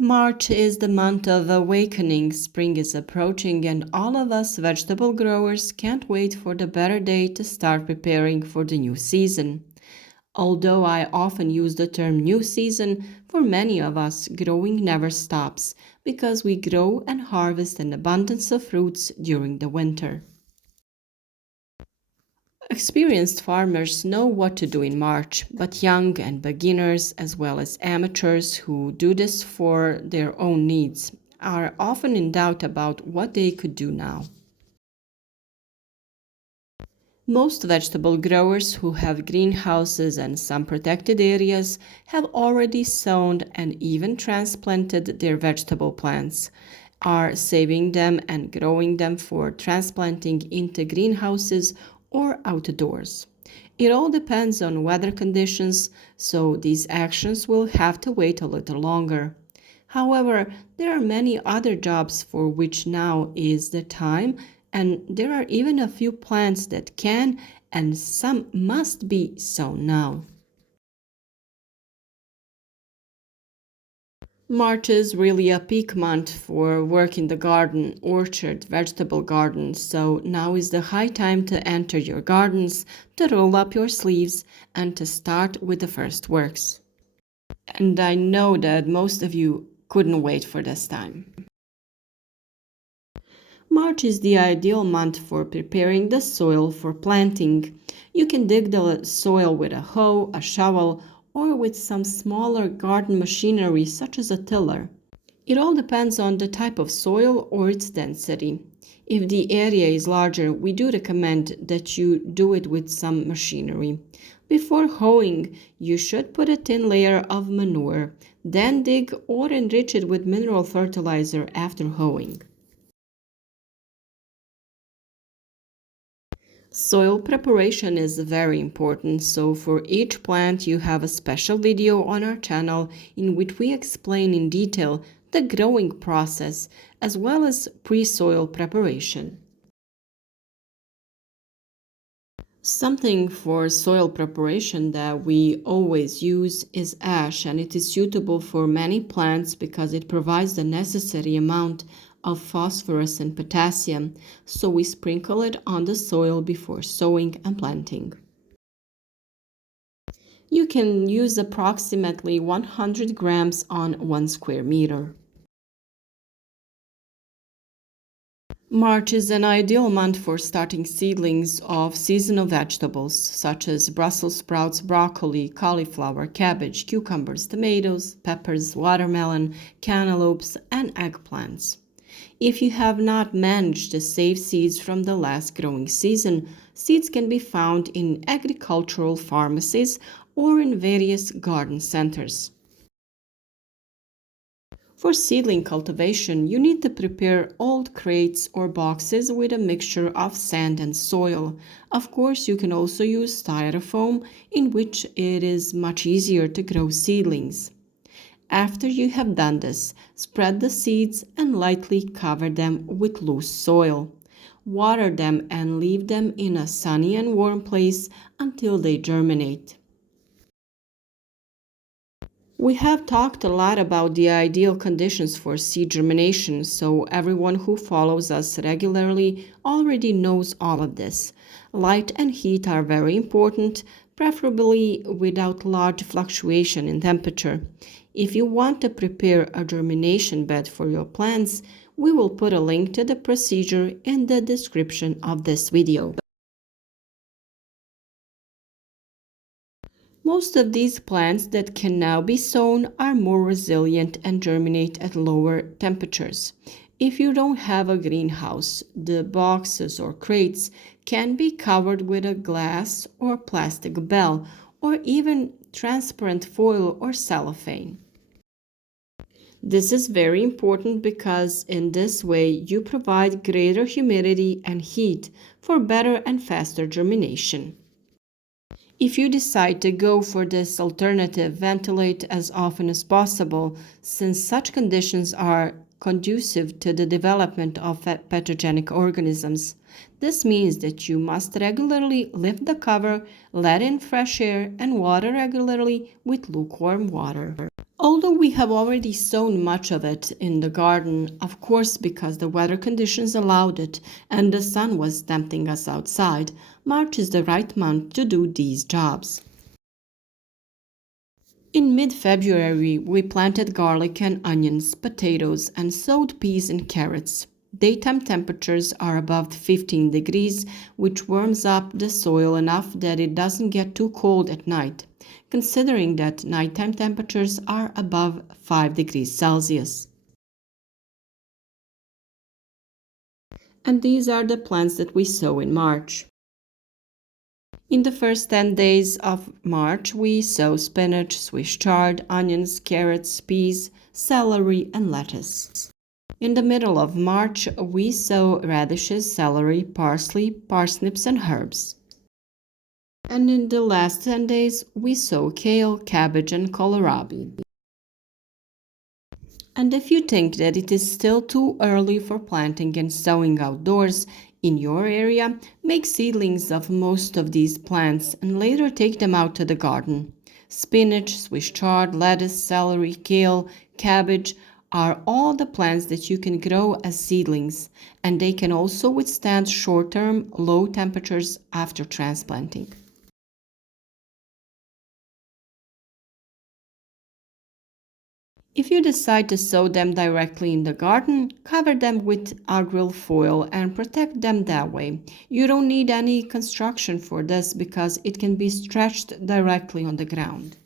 March is the month of awakening. Spring is approaching, and all of us vegetable growers can't wait for the better day to start preparing for the new season. Although I often use the term new season, for many of us, growing never stops because we grow and harvest an abundance of fruits during the winter. Experienced farmers know what to do in March, but young and beginners, as well as amateurs who do this for their own needs, are often in doubt about what they could do now. Most vegetable growers who have greenhouses and some protected areas have already sown and even transplanted their vegetable plants, are saving them and growing them for transplanting into greenhouses or outdoors. It all depends on weather conditions, so these actions will have to wait a little longer. However, there are many other jobs for which now is the time, and there are even a few plants that can and some must be sown now. March is really a peak month for work in the garden, orchard, vegetable gardens, so now is the high time to enter your gardens, to roll up your sleeves, and to start with the first works. And I know that most of you couldn't wait for this time. March is the ideal month for preparing the soil for planting. You can dig the soil with a hoe, a shovel, or with some smaller garden machinery such as a tiller. It all depends on the type of soil or its density. If the area is larger, we do recommend that you do it with some machinery. Before hoeing, you should put a thin layer of manure, then dig or enrich it with mineral fertilizer after hoeing. Soil preparation is very important, so for each plant you have a special video on our channel in which we explain in detail the growing process as well as pre-soil preparation. Something for soil preparation that we always use is ash, and it is suitable for many plants because it provides the necessary amount of phosphorus and potassium, so we sprinkle it on the soil before sowing and planting. You can use approximately 100 grams on 1 square meter. March is an ideal month for starting seedlings of seasonal vegetables such as Brussels sprouts, broccoli, cauliflower, cabbage, cucumbers, tomatoes, peppers, watermelon, cantaloupes, and eggplants. If you have not managed to save seeds from the last growing season, seeds can be found in agricultural pharmacies or in various garden centers. For seedling cultivation, you need to prepare old crates or boxes with a mixture of sand and soil. Of course, you can also use styrofoam, in which it is much easier to grow seedlings. After you have done this, spread the seeds and lightly cover them with loose soil. Water them and leave them in a sunny and warm place until they germinate. We have talked a lot about the ideal conditions for seed germination, so everyone who follows us regularly already knows all of this. Light and heat are very important, preferably without large fluctuation in temperature. If you want to prepare a germination bed for your plants, we will put a link to the procedure in the description of this video. Most of these plants that can now be sown are more resilient and germinate at lower temperatures. If you don't have a greenhouse, the boxes or crates can be covered with a glass or plastic bell or even transparent foil or cellophane. This is very important because in this way you provide greater humidity and heat for better and faster germination. If you decide to go for this alternative, ventilate as often as possible, since such conditions are conducive to the development of pathogenic organisms. This means that you must regularly lift the cover, let in fresh air, and water regularly with lukewarm water. Although we have already sown much of it in the garden, of course, because the weather conditions allowed it and the sun was tempting us outside, March is the right month to do these jobs. In mid-February, we planted garlic and onions, potatoes, and sowed peas and carrots. Daytime temperatures are above 15 degrees, which warms up the soil enough that it doesn't get too cold at night, considering that nighttime temperatures are above 5 degrees Celsius. And these are the plants that we sow in March. In the first 10 days of March, we sow spinach, Swiss chard, onions, carrots, peas, celery, and lettuce. In the middle of March, we sow radishes, celery, parsley, parsnips, and herbs. And in the last 10 days, we sow kale, cabbage, and kohlrabi. And if you think that it is still too early for planting and sowing outdoors in your area, make seedlings of most of these plants and later take them out to the garden. Spinach, Swiss chard, lettuce, celery, kale, cabbage are all the plants that you can grow as seedlings, and they can also withstand short-term low temperatures after transplanting. If you decide to sow them directly in the garden, cover them with algal foil and protect them that way. You don't need any construction for this because it can be stretched directly on the ground.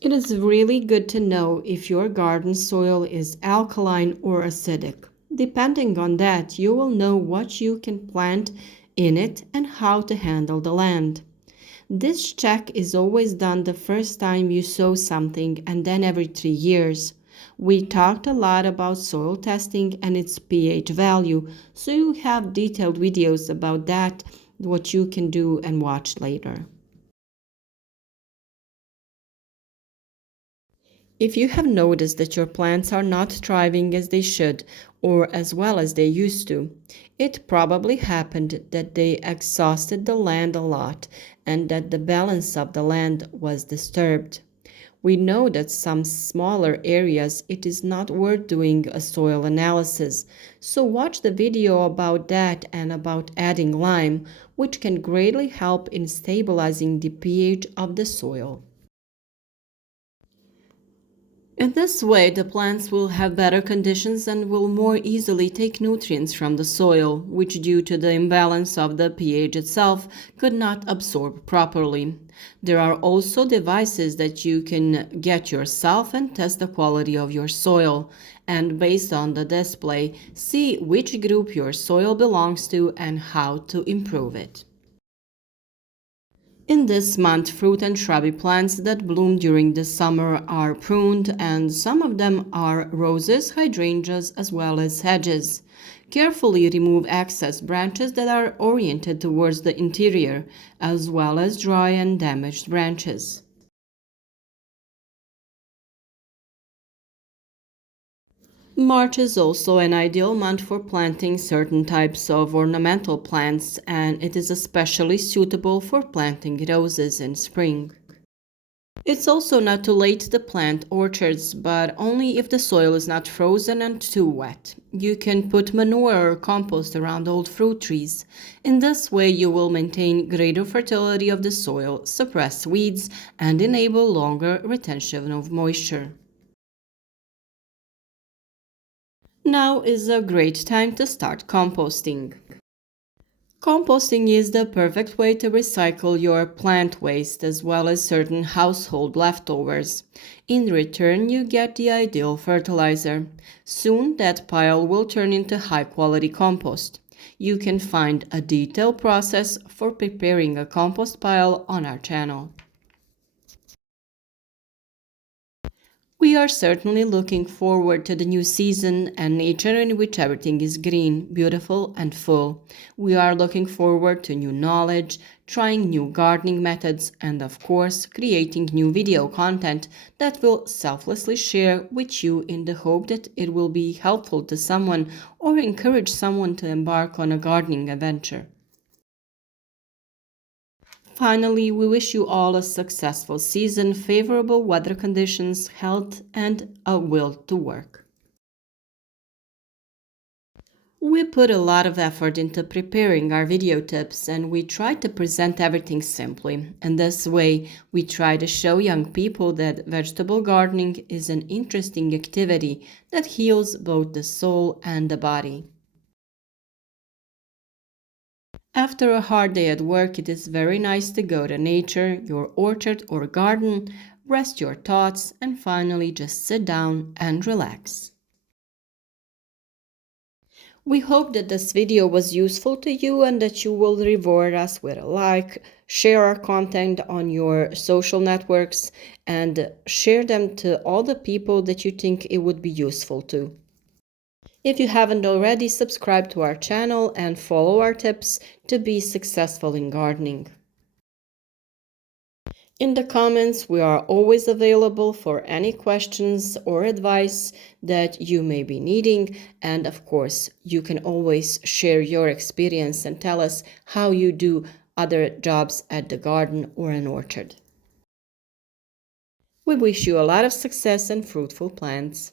It is really good to know if your garden soil is alkaline or acidic. Depending on that, you will know what you can plant in it and how to handle the land. This check is always done the first time you sow something and then every 3 years. We talked a lot about soil testing and its pH value, so you have detailed videos about that, what you can do and watch later. If you have noticed that your plants are not thriving as they should or as well as they used to, it probably happened that they exhausted the land a lot and that the balance of the land was disturbed. We know that some smaller areas it is not worth doing a soil analysis, so watch the video about that and about adding lime, which can greatly help in stabilizing the pH of the soil. In this way, the plants will have better conditions and will more easily take nutrients from the soil, which due to the imbalance of the pH itself could not absorb properly. There are also devices that you can get yourself and test the quality of your soil, and based on the display, see which group your soil belongs to and how to improve it. In this month, fruit and shrubby plants that bloom during the summer are pruned, and some of them are roses, hydrangeas, as well as hedges. Carefully remove excess branches that are oriented towards the interior, as well as dry and damaged branches. March is also an ideal month for planting certain types of ornamental plants, and it is especially suitable for planting roses in spring. It's also not too late to plant orchards, but only if the soil is not frozen and too wet. You can put manure or compost around old fruit trees. In this way, you will maintain greater fertility of the soil, suppress weeds, and enable longer retention of moisture. Now is a great time to start composting. Composting is the perfect way to recycle your plant waste as well as certain household leftovers. In return, you get the ideal fertilizer. Soon, that pile will turn into high-quality compost. You can find a detailed process for preparing a compost pile on our channel. We are certainly looking forward to the new season and nature in which everything is green, beautiful, and full. We are looking forward to new knowledge, trying new gardening methods, and of course, creating new video content that will selflessly share with you in the hope that it will be helpful to someone or encourage someone to embark on a gardening adventure. Finally, we wish you all a successful season, favorable weather conditions, health, and a will to work. We put a lot of effort into preparing our video tips and we try to present everything simply. And this way, we try to show young people that vegetable gardening is an interesting activity that heals both the soul and the body. After a hard day at work, it is very nice to go to nature, your orchard or garden, rest your thoughts, and finally just sit down and relax. We hope that this video was useful to you and that you will reward us with a like, share our content on your social networks, and share them to all the people that you think it would be useful to. If you haven't already, subscribe to our channel and follow our tips to be successful in gardening. In the comments, we are always available for any questions or advice that you may be needing. And of course, you can always share your experience and tell us how you do other jobs at the garden or an orchard. We wish you a lot of success and fruitful plants.